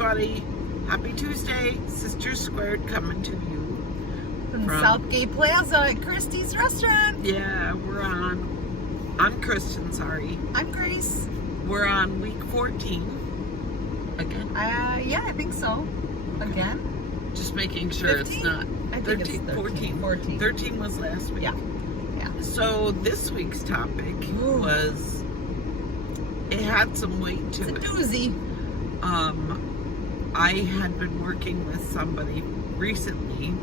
everybody. Happy Tuesday. Sisters Squared coming to you from Southgate Plaza at Christie's Restaurant. Yeah, I'm Kristen, sorry. I'm Grace. We're on week 14. Again? Yeah, I think so. Again? Just making sure 15? It's not I think 13, it's 14. 13 was last week. Yeah. So this week's topic was, it had some weight to it. It's a doozy. I had been working with somebody recently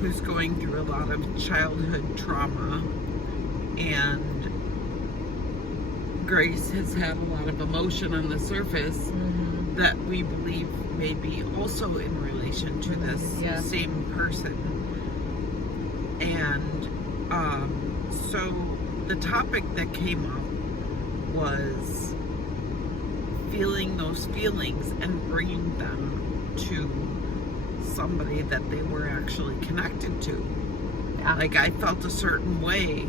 who's going through a lot of childhood trauma, and Grace has had a lot of emotion on the surface that we believe may be also in relation to this same person. And so the topic that came up was feeling those feelings and bringing them to somebody that they were actually connected to. Yeah. Like, I felt a certain way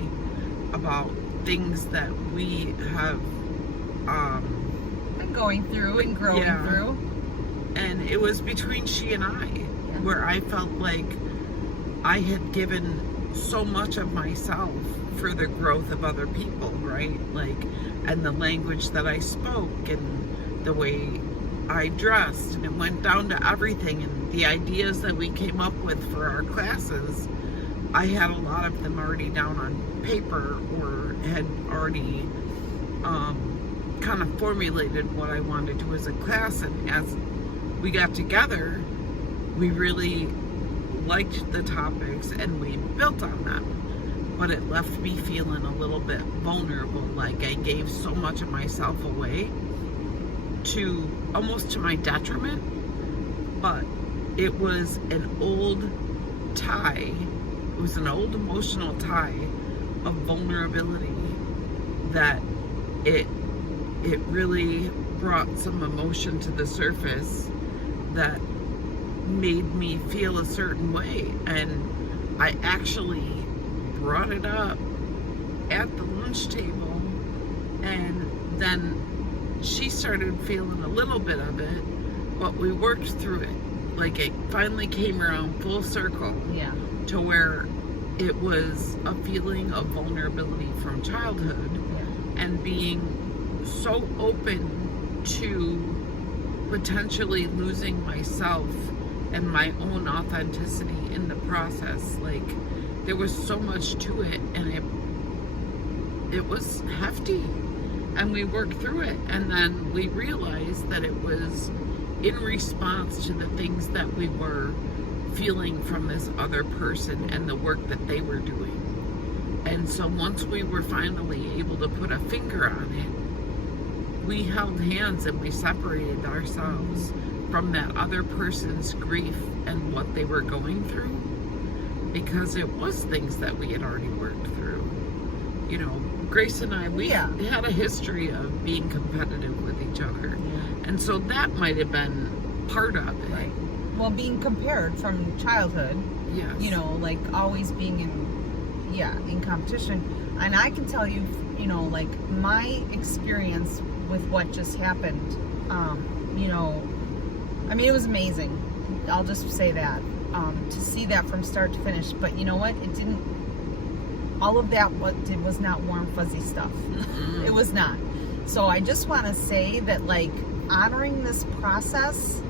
about things that we have been going through and growing through. And it was between she and I, where I felt like I had given so much of myself for the growth of other people, right? Like, and the language that I spoke and the way I dressed, and it went down to everything, and the ideas that we came up with for our classes, I had a lot of them already down on paper, or had already kind of formulated what I wanted to do as a class. And as we got together, we really liked the topics and we built on them, but it left me feeling a little bit vulnerable, like I gave so much of myself away, to almost to my detriment. But it was an old tie, it was an old emotional tie of vulnerability that it really brought some emotion to the surface that made me feel a certain way. And I actually brought it up at the lunch table, and then she started feeling a little bit of it, but we worked through it. Like, it finally came around full circle to where it was a feeling of vulnerability from childhood and being so open to potentially losing myself and my own authenticity in the process. Like, there was so much to it, and it was hefty, and we worked through it. And then we realized that it was in response to the things that we were feeling from this other person and the work that they were doing. And so once we were finally able to put a finger on it, we held hands and we separated ourselves from that other person's grief and what they were going through, because it was things that we had already worked through. You know, Grace and I, we had a history of being competitive with each other. And so that might have been part of it. Right. Well, being compared from childhood, you know, like always being in competition. And I can tell you, you know, like my experience with what just happened, you know, I mean, it was amazing. I'll just say that, to see that from start to finish. But you know what? It didn't, all of that was not warm, fuzzy stuff. It was not. So I just want to say that, like, honoring this process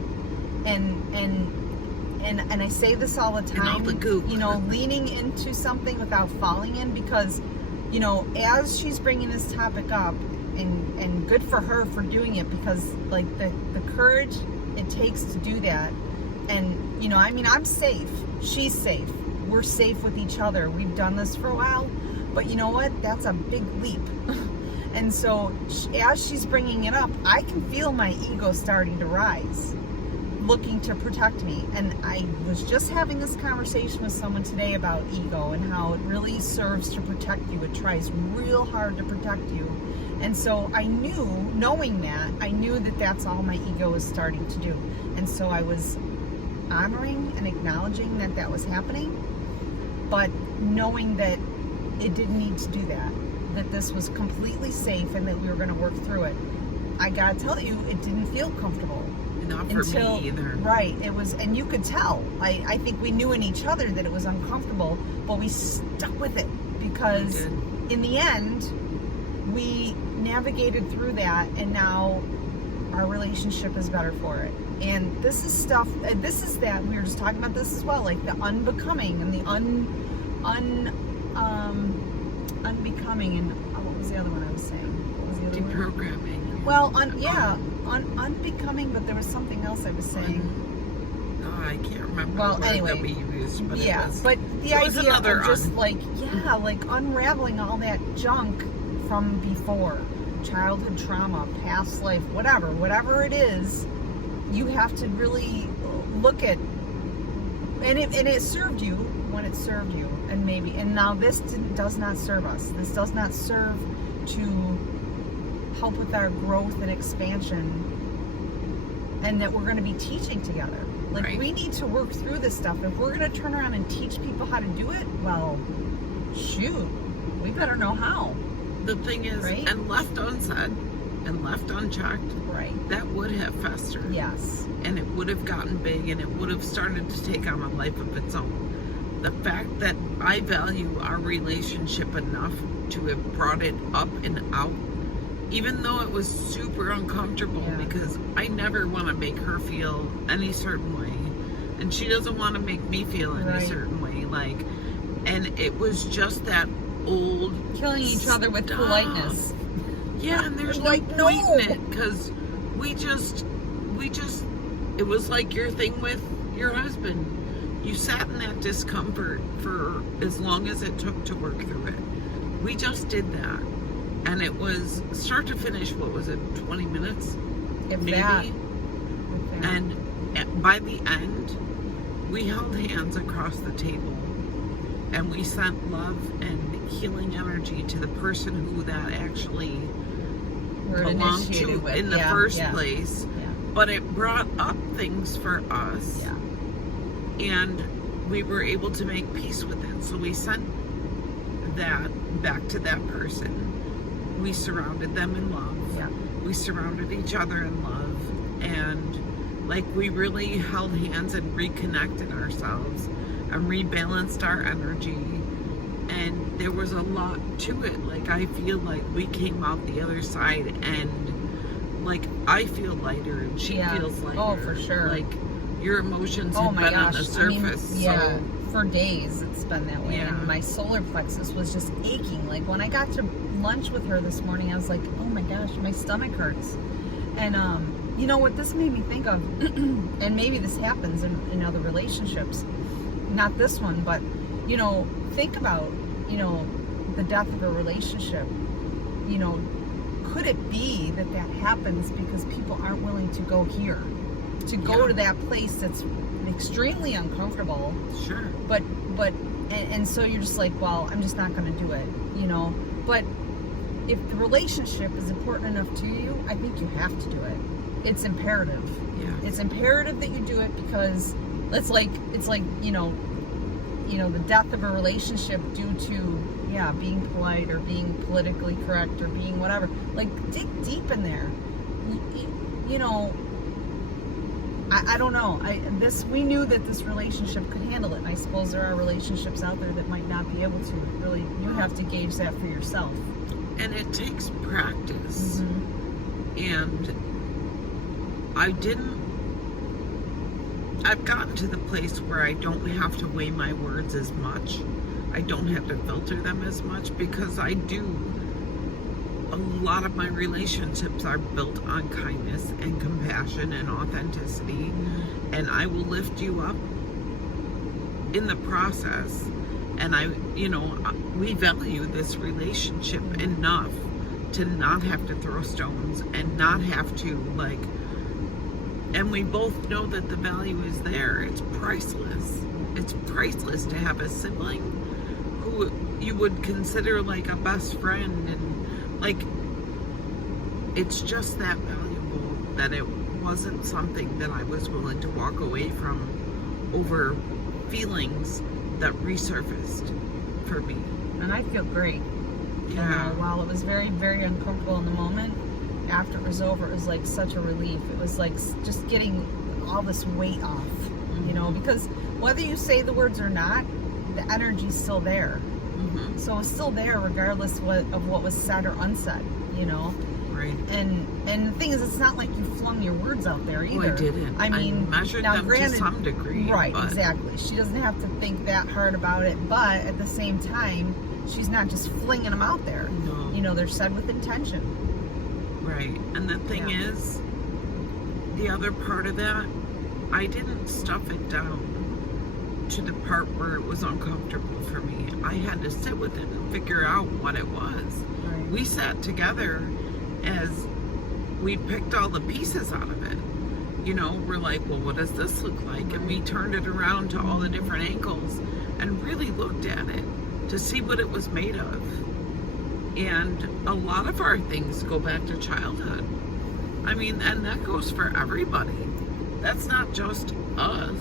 and I say this all the time, all the goop. You know, leaning into something without falling in, because, you know, as she's bringing this topic up, and good for her for doing it, because like the courage it takes to do that. And, you know, I mean, I'm safe, she's safe, we're safe with each other, we've done this for a while, but you know what, that's a big leap. And so as she's bringing it up, I can feel my ego starting to rise, looking to protect me. And I was just having this conversation with someone today about ego and how it really serves to protect you. It tries real hard to protect you. And so I knew, knowing that, I knew that that's all my ego was starting to do. And so I was honoring and acknowledging that that was happening, but knowing that it didn't need to do that, that this was completely safe and that we were going to work through it. I gotta tell you, it didn't feel comfortable. Not for me either. Right. It was, and you could tell. I think we knew in each other that it was uncomfortable, but we stuck with it because in the end, we navigated through that, and now our relationship is better for it. And this is stuff, this is that, we were just talking about this as well, like the unbecoming and the unbecoming, and what was the other one I was saying? What was the other Deprogramming. Well, unbecoming, but there was something else I was saying. I can't remember well, the word anyway, that we used, but yeah, it was, but the idea of just like unraveling all that junk from before, childhood trauma, past life, whatever it is, you have to really look at, and it served you when it served you, and now this does not serve us. This does not serve to help with our growth and expansion, and that we're going to be teaching together. Like, right. We need to work through this stuff. If we're going to turn around and teach people how to do it, well, shoot, we better know how. The thing is, right? And left unsaid and left unchecked, right, that would have festered. Yes. And it would have gotten big, and it would have started to take on a life of its own. The fact that I value our relationship enough to have brought it up and out, even though it was super uncomfortable, because I never want to make her feel any certain way, and she doesn't want to make me feel any certain way. Like, and it was just that old killing each other with politeness. Yeah, and there's like, no point in it, because we just, it was like your thing with your husband. You sat in that discomfort for as long as it took to work through it. We just did that. And it was start to finish, what was it, 20 minutes? If maybe? that. And by the end, we held hands across the table, and we sent love and healing energy to the person who that actually belonged to in the first place. But it brought up things for us, and we were able to make peace with it. So we sent that back to that person. We surrounded them in love. We surrounded each other in love, and like, we really held hands and reconnected ourselves and rebalanced our energy. And there was a lot to it. Like, I feel like we came out the other side, and like, I feel lighter and she feels lighter. Oh, for sure. Like, your emotions have been on the surface. So for days it's been that way. And my solar plexus was just aching. Like, when I got to lunch with her this morning, I was like, oh my gosh, my stomach hurts. And you know what this made me think of, and maybe this happens in other relationships, not this one, but you know, think about, you know, the death of a relationship. You know, could it be that happens because people aren't willing to go here, to go to that place that's extremely uncomfortable? Sure. But and so you're just like, well, I'm just not going to do it, you know. But if the relationship is important enough to you, I think you have to do it. It's imperative. Yeah. It's imperative that you do it, because it's like you know, the death of a relationship due to being polite or being politically correct or being whatever. Like, dig deep in there. You know, I don't know. We knew that this relationship could handle it, and I suppose there are relationships out there that might not be able to. Really, you have to gauge that for yourself. And it takes practice. And I've gotten to the place where I don't have to weigh my words as much. I don't have to filter them as much, because a lot of my relationships are built on kindness and compassion and authenticity, and I will lift you up in the process. And we value this relationship enough to not have to throw stones and not have to, like, and we both know that the value is there. It's priceless. It's priceless to have a sibling who you would consider like a best friend, and like, it's just that valuable that it wasn't something that I was willing to walk away from over feelings that resurfaced for me. And I feel great. While it was very, very uncomfortable in the moment, after it was over, it was like such a relief. It was like just getting all this weight off, you know, because whether you say the words or not, the energy's still there. So it's still there regardless of what was said or unsaid, you know. Right. And the thing is, it's not like you flung your words out there either. Oh, I didn't. I mean, I measured now, them granted, to some degree. Right, but... exactly. She doesn't have to think that hard about it, but at the same time, she's not just flinging them out there. No. You know, they're said with intention. Right. And the thing is, the other part of that, I didn't stuff it down to the part where it was uncomfortable for me. I had to sit with it and figure out what it was. Right. We sat together as we picked all the pieces out of it. You know, we're like, well, what does this look like? And we turned it around to all the different angles and really looked at it to see what it was made of. And a lot of our things go back to childhood. I mean, and that goes for everybody. That's not just us.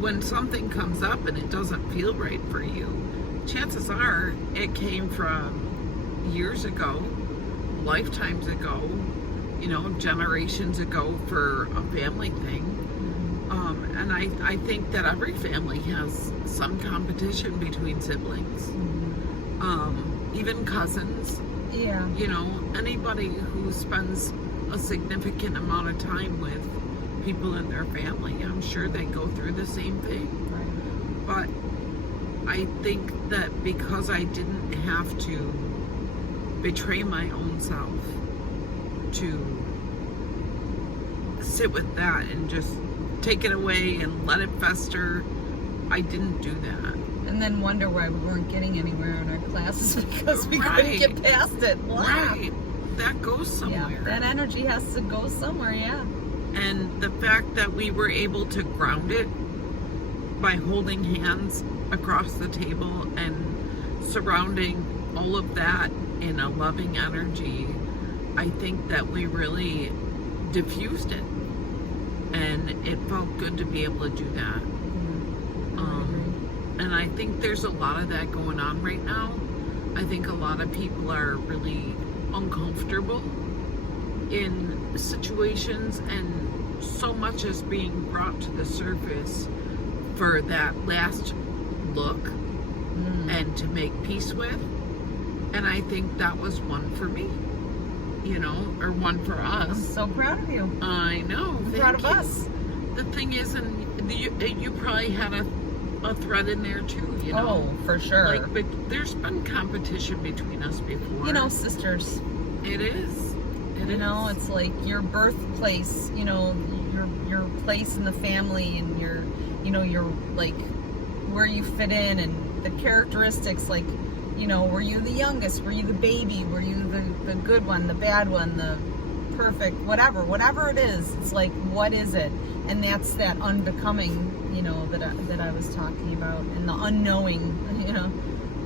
When something comes up and it doesn't feel right for you, chances are it came from years ago, lifetimes ago, you know, generations ago for a family thing. And I think that every family has some competition between siblings, even cousins. Yeah. You know, anybody who spends a significant amount of time with people in their family, I'm sure they go through the same thing. But I think that because I didn't have to betray my own self to sit with that and just take it away and let it fester, I didn't do that. And then wonder why we weren't getting anywhere in our classes because we couldn't get past it. Wow. Right. That goes somewhere. Yeah, that energy has to go somewhere, yeah. And the fact that we were able to ground it by holding hands across the table and surrounding all of that in a loving energy, I think that we really diffused it. And it felt good to be able to do that. And I think there's a lot of that going on right now. I think a lot of people are really uncomfortable in situations, and so much is being brought to the surface for that last look and to make peace with. And I think that was one for me, you know, or one for us. I'm so proud of you. I know. I'm proud of us. The thing is, and you probably had a thread in there too, you know. Oh, for sure. Like, but there's been competition between us before. You know, sisters. It is. You know, it's like your birthplace, you know, your place in the family, and your, you know, your, like, where you fit in, and the characteristics, like, you know, were you the youngest? Were you the baby? Were you the good one, the bad one, the perfect, whatever it is, it's like, what is it? And that's that unbecoming, you know, that I was talking about, and the unknowing, you know,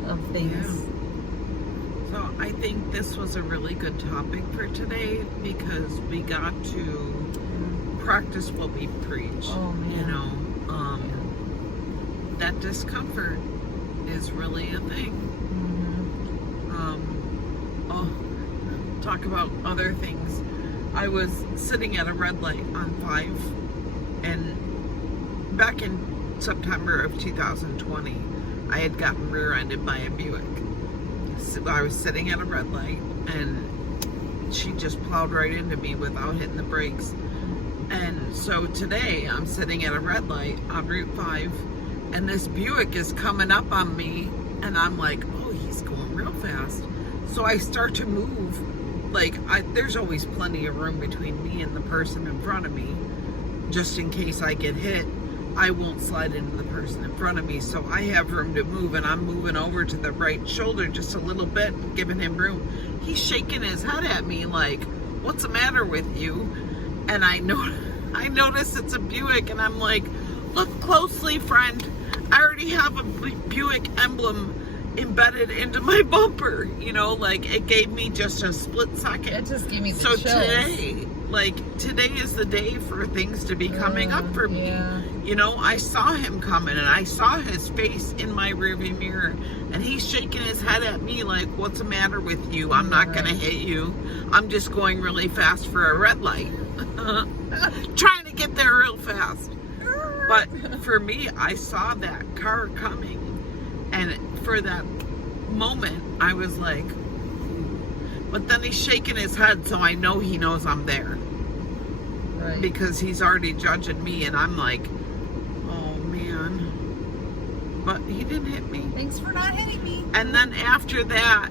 of things. Yeah. So I think this was a really good topic for today, because we got to practice what we preach. Oh, man. You know, that discomfort is really a thing. Talk about other things. I was sitting at a red light on 5, and back in September of 2020, I had gotten rear-ended by a Buick. So I was sitting at a red light, and she just plowed right into me without hitting the brakes. And so today, I'm sitting at a red light on Route 5, and this Buick is coming up on me, and I'm like, oh, he's going real fast. So I start to move. Like, there's always plenty of room between me and the person in front of me. Just in case I get hit, I won't slide into the person in front of me. So I have room to move, and I'm moving over to the right shoulder just a little bit, giving him room. He's shaking his head at me like, what's the matter with you? And I notice it's a Buick, and I'm like, look closely, friend. I already have a Buick emblem embedded into my bumper, you know, like, it gave me just a split second. It just gave me the so chills. like, today is the day for things to be coming up for me. Yeah. You know, I saw him coming, and I saw his face in my rearview mirror, and he's shaking his head at me like, what's the matter with you? I'm not going to hit you. I'm just going really fast for a red light. Trying to get there real fast. But for me, I saw that car coming, and for that moment, I was like, but then he's shaking his head, so I know he knows I'm there. Right. Because he's already judging me, and I'm like, oh man. But he didn't hit me. Thanks for not hitting me. And then after that,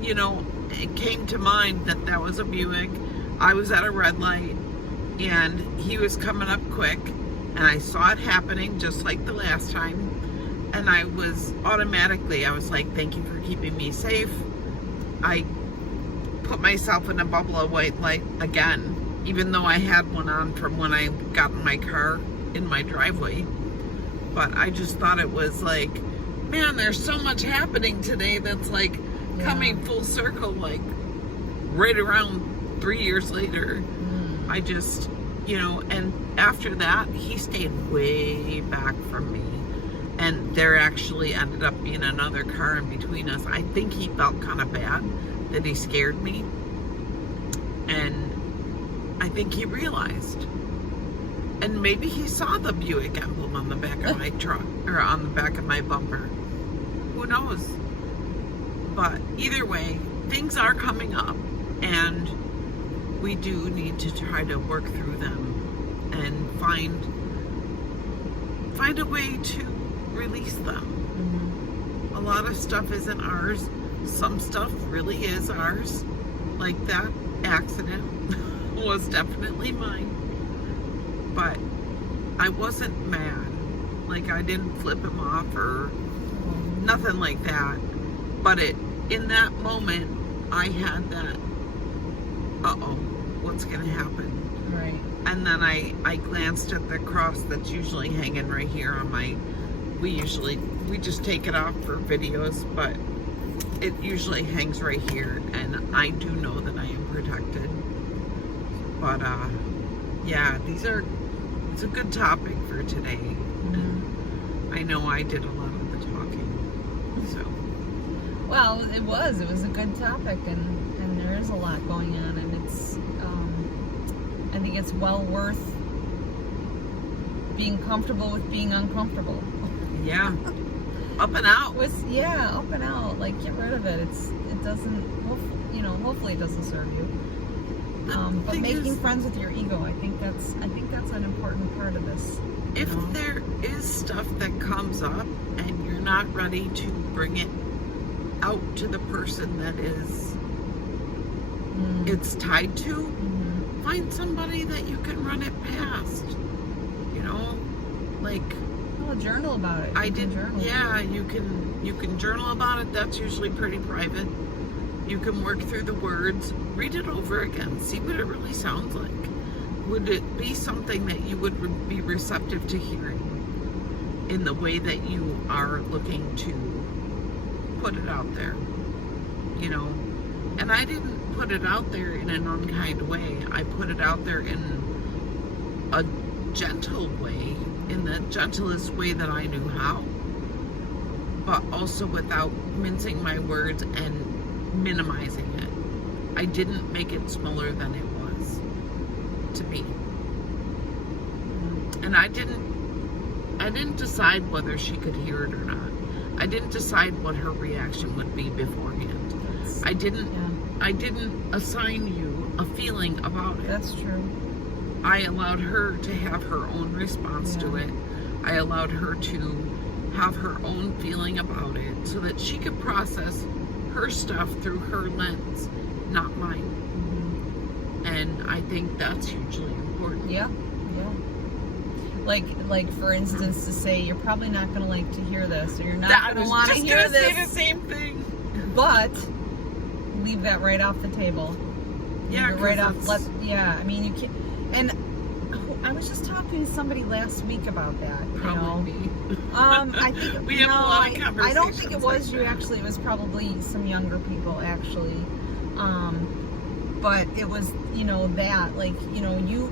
you know, it came to mind that that was a Buick. I was at a red light, and he was coming up quick, and I saw it happening just like the last time. And I was like, thank you for keeping me safe. I put myself in a bubble of white light again, even though I had one on from when I got in my car in my driveway. But I just thought it was like, man, there's so much happening today that's like coming full circle, like right around 3 years later. I just, you know, and after that, he stayed way back from me. And there actually ended up being another car in between us. I think he felt kind of bad that he scared me. And I think he realized. And maybe he saw the Buick emblem on the back of my truck, or on the back of my bumper. Who knows? But either way, things are coming up, and we do need to try to work through them and find a way to release them. A lot of stuff isn't ours. Some stuff really is ours. Like that accident was definitely mine. But I wasn't mad. Like, I didn't flip him off or nothing like that. But in that moment, I had that, uh-oh, what's gonna happen? Right. And then I glanced at the cross that's usually hanging right here on my, we just take it off for videos, but it usually hangs right here, and I do know that I am protected. But yeah, it's a good topic for today. And I know I did a lot of the talking, so. Well, it was a good topic, and there is a lot going on, and it's, I think it's well worth being comfortable with being uncomfortable. Yeah. Up and out. Up and out. Like, get rid of it. It doesn't, hopefully it doesn't serve you. But making friends with your ego, I think that's an important part of this. If there is stuff that comes up and you're not ready to bring it out to the person that is it's tied to, find somebody that you can run it past. You know, like, journal about it. You can journal about it. That's usually pretty private. You can work through the words, read it over again, see what it really sounds like. Would it be something that you would be receptive to hearing in the way that you are looking to put it out there? You know, and I didn't put it out there in an unkind way. I put it out there in a gentle way, in the gentlest way that I knew how, but also without mincing my words and minimizing it. I didn't make it smaller than it was to be. And I didn't decide whether she could hear it or not. I didn't decide what her reaction would be beforehand. I didn't assign you a feeling about it. That's true. I allowed her to have her own response to it. I allowed her to have her own feeling about it so that she could process her stuff through her lens, not mine. And I think that's hugely important. Yeah. Like for instance, to say, you're probably not going to like to hear this, or you're not going to want to hear this. Say the same thing. But leave that right off the table. Yeah, right off. I mean, you can't. And I was just talking to somebody last week about that. Probably me. I think we have a lot of conversations. I don't think it was you actually. It was probably some younger people actually. but it was, you know, that, like, you know, you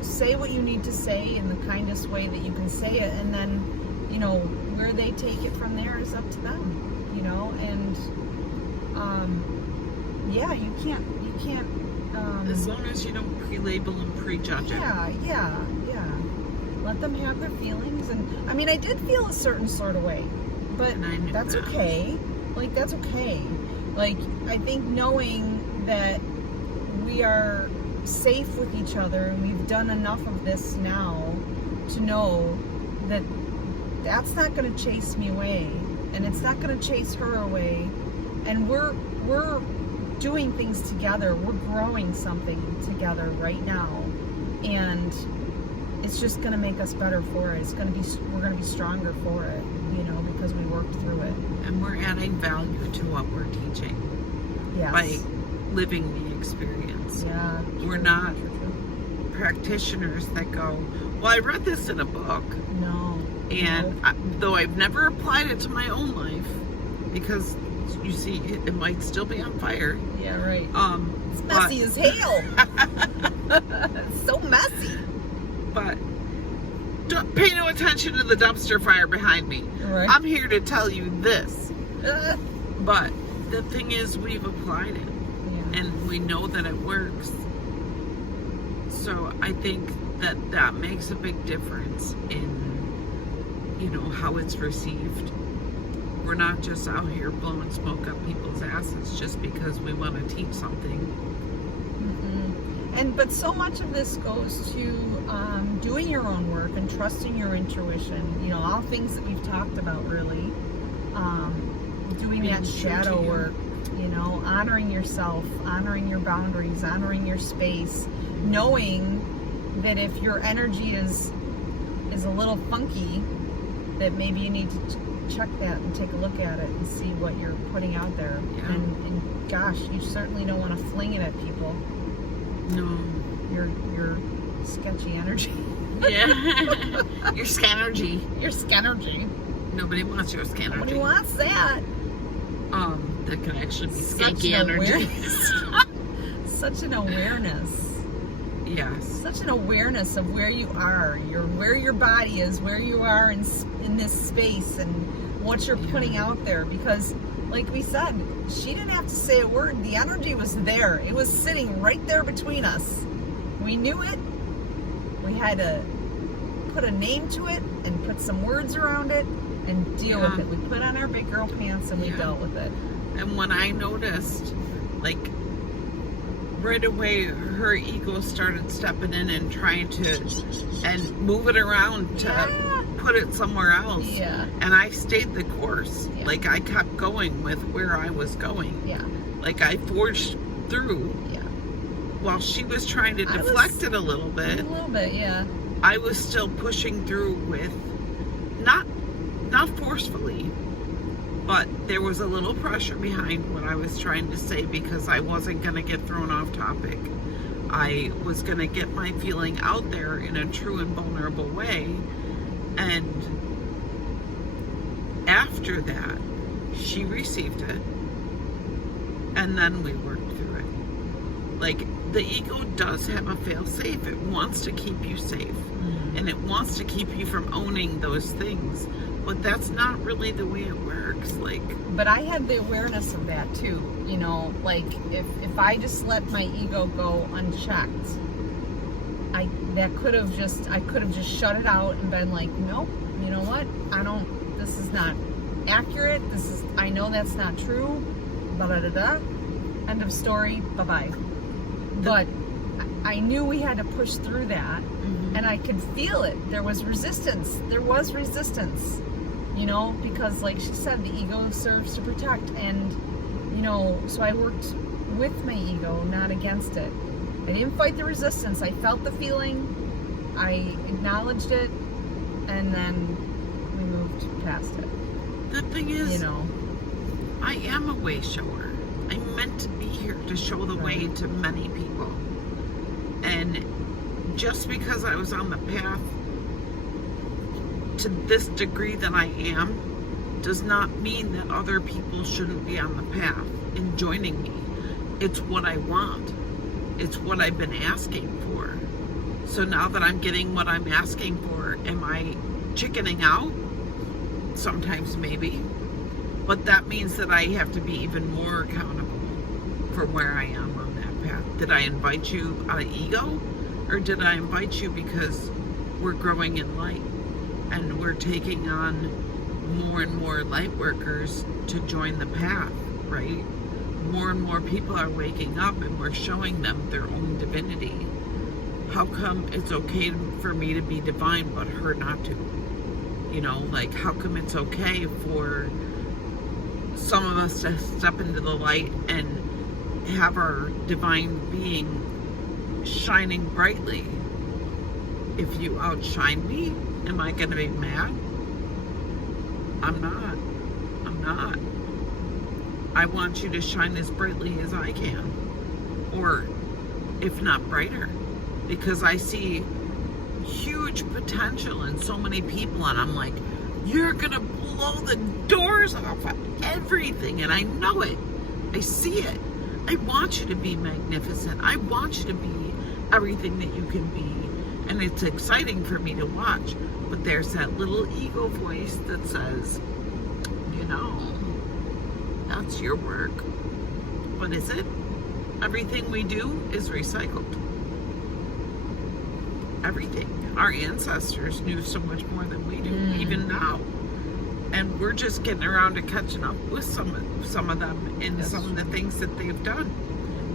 say what you need to say in the kindest way that you can say it, and then, you know, where they take it from there is up to them, you know, and, yeah, you can't, as long as you don't pre-label and prejudge it. Yeah. Let them have their feelings, and, I mean, I did feel a certain sort of way, but that's okay. Like, that's okay. Like, I think knowing that we are safe with each other, and we've done enough of this now to know that that's not going to chase me away, and it's not going to chase her away, and we're doing things together. We're growing something together right now, and it's just going to make us better for it. We're going to be stronger for it, you know, because we worked through it. And we're adding value to what we're teaching. Yes. By living the experience. Yeah. We're not practitioners that go, well, I read this in a book. No. And though I've never applied it to my own life, because you see, it might still be on fire. Yeah, right. It's messy as hell. It's so messy. But don't pay no attention to the dumpster fire behind me. Right. I'm here to tell you this. But the thing is, we've applied it. Yeah. And we know that it works. So I think that makes a big difference in, you know, how it's received. We're not just out here blowing smoke up people's asses just because we want to teach something. But so much of this goes to doing your own work and trusting your intuition. You know, all things that we've talked about, really. Doing that shadow work, you know, honoring yourself, honoring your boundaries, honoring your space, knowing that if your energy is a little funky, that maybe you need to check that and take a look at it and see what you're putting out there. Yeah. And gosh, you certainly don't want to fling it at people. No. Your sketchy energy. Yeah. Your scanergy. Your scanergy. Nobody wants your scanergy. Nobody wants that. That can actually be skanky energy. Such an awareness. Yes. Such an awareness of where you are, where your body is, where you are in this space, and what you're putting out there. Because, like we said, she didn't have to say a word. The energy was there. It was sitting right there between us. We knew it. We had to put a name to it and put some words around it and deal with it. We put on our big girl pants and we dealt with it. And when I noticed, like, right away, her ego started stepping in and trying to, and move it around to put it somewhere else. Yeah. And I stayed the course. Yeah. Like, I kept going with where I was going. Yeah. Like, I forged through. Yeah. While she was trying to deflect it a little bit. A little bit, yeah. I was still pushing through with, not forcefully, but there was a little pressure behind what I was trying to say, because I wasn't going to get thrown off topic. I was going to get my feeling out there in a true and vulnerable way. And after that, she received it. And then we worked through it. Like, the ego does have a fail-safe. It wants to keep you safe. Mm-hmm. And it wants to keep you from owning those things. But that's not really the way it works. Like, but I had the awareness of that too. You know, like, if I just let my ego go unchecked, I could have just shut it out and been like, nope, you know what? This is not accurate. I know that's not true. Blah, blah, blah, blah. End of story. Bye-bye. But I knew we had to push through that, and I could feel it. There was resistance. You know, because, like she said, the ego serves to protect, and, you know, so I worked with my ego, not against it. I didn't fight the resistance. I felt the feeling, I acknowledged it, and then we moved past it. The thing is, you know, I am a way shower. I'm meant to be here to show the way to many people. And just because I was on the path to this degree that I am, does not mean that other people shouldn't be on the path in joining me. it's what I want. It's what I've been asking for. So now that I'm getting what I'm asking for, am I chickening out? Sometimes maybe. But that means that I have to be even more accountable for where I am on that path. Did I invite you out of ego? Or did I invite you because we're growing in light and we're taking on more and more light workers to join the path, right? More and more people are waking up and we're showing them their own divinity. How come it's okay for me to be divine but her not to? You know, like, how come it's okay for some of us to step into the light and have our divine being shining brightly? If you outshine me, am I going to be mad? I'm not. I want you to shine as brightly as I can, or if not brighter, because I see huge potential in so many people, and I'm like, you're gonna blow the doors off of everything, and I know it. I see it. I want you to be magnificent. I want you to be everything that you can be, and it's exciting for me to watch. But there's that little ego voice that says, you know, that's your work. But is it? Everything we do is recycled. Everything. Our ancestors knew so much more than we do, even now. And we're just getting around to catching up with some of them and some of the things that they've done.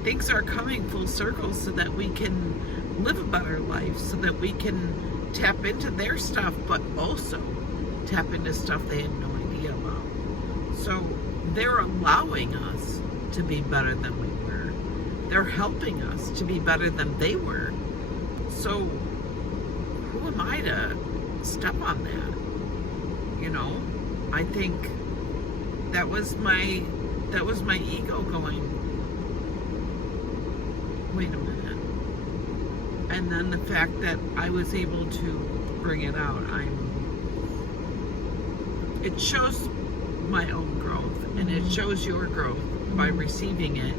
Things are coming full circle so that we can live a better life, so that we can tap into their stuff, but also tap into stuff they had no idea about. So they're allowing us to be better than we were. They're helping us to be better than they were. So who am I to step on that? You know, I think that was my ego going, wait a minute. And then the fact that I was able to bring it out, it shows my own growth, and it shows your growth by receiving it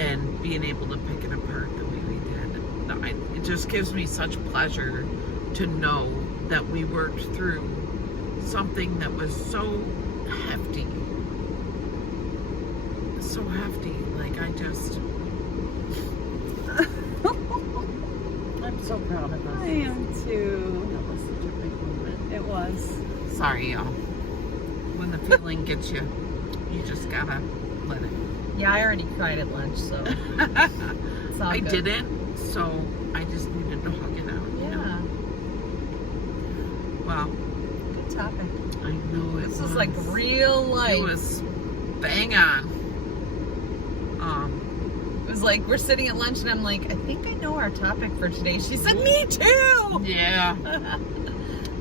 and being able to pick it apart the way we did. It just gives me such pleasure to know that we worked through something that was so hefty. So hefty. Like, I'm so proud of us. I am too. That was such a big moment. It was. Sorry, y'all. When the feeling gets you, you just gotta let it. Yeah, I already cried at lunch, so it's all I good. didn't, so I just needed to hug it out. Yeah. You know? Wow. Good topic. I know it This was. is like real life. It was bang on. It was like we're sitting at lunch and I'm like, I think I know our topic for today. She said, me too. Yeah.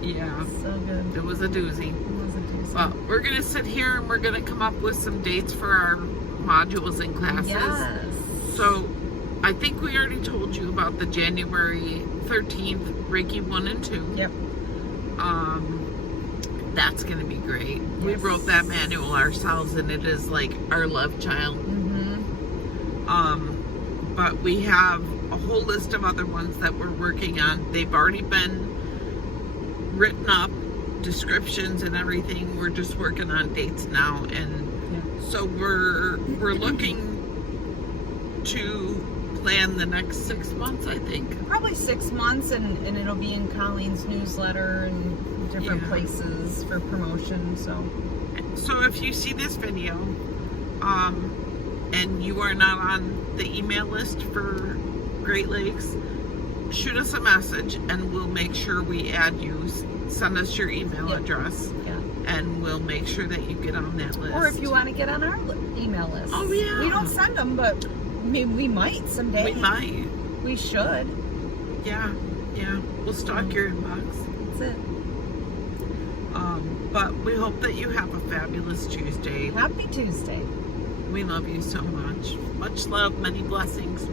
Yeah. So good. It was a doozy. It was a doozy. Well, we're going to sit here and we're going to come up with some dates for our modules and classes. Yes. So, I think we already told you about the January 13th Reiki 1 and 2. Yep. That's going to be great. Yes. We wrote that manual ourselves, and it is like our love child. But we have a whole list of other ones that we're working on. They've already been written up, descriptions and everything. We're just working on dates now, and so we're looking to plan the next 6 months, I think. Probably 6 months, and it'll be in Colleen's newsletter and different places for promotion. So if you see this video, and you are not on the email list for Great Lakes, shoot us a message and we'll make sure we add you. Send us your email address, and we'll make sure that you get on that list. Or if you want to get on our email list. Oh, yeah. We don't send them, but maybe we might someday. We might. We should. Yeah. We'll stalk your inbox. That's it. But we hope that you have a fabulous Tuesday. Happy Tuesday. We love you so much. Much love, many blessings.